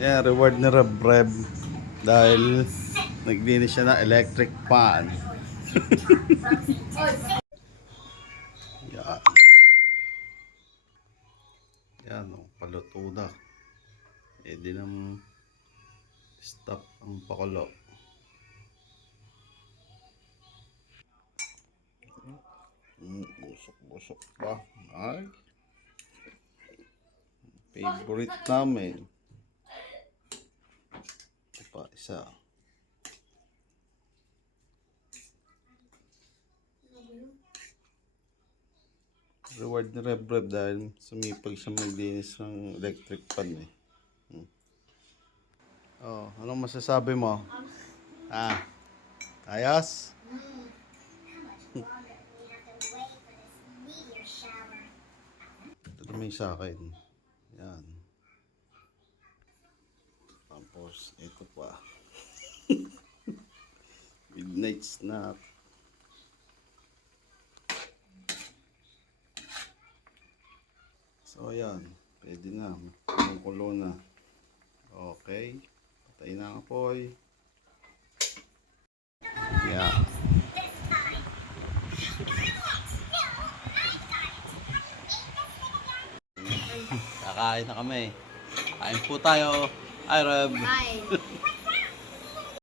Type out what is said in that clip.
Yeah, reward ni Rev dahil naglinis siya ng electric fan. Yan. Yan, oh, paluto na. Eh, di nang stop ang pakulo. Busok-busok pa. Ay, favorite namin. Ito pa, isa. Reward ni Rev dahil sumipag siya maglinis ng electric fan eh. Oh, anong masasabi mo? Ah, ayos? Ito naman yung sa akin. Yan. Tapos, ito pa. Midnight snack. So, ayan. Pwede na. Kumukulo na. Okay. Patay na ang apoy. Yeah. Kakain na kami. Kain po tayo. Hi, Reb. Hi.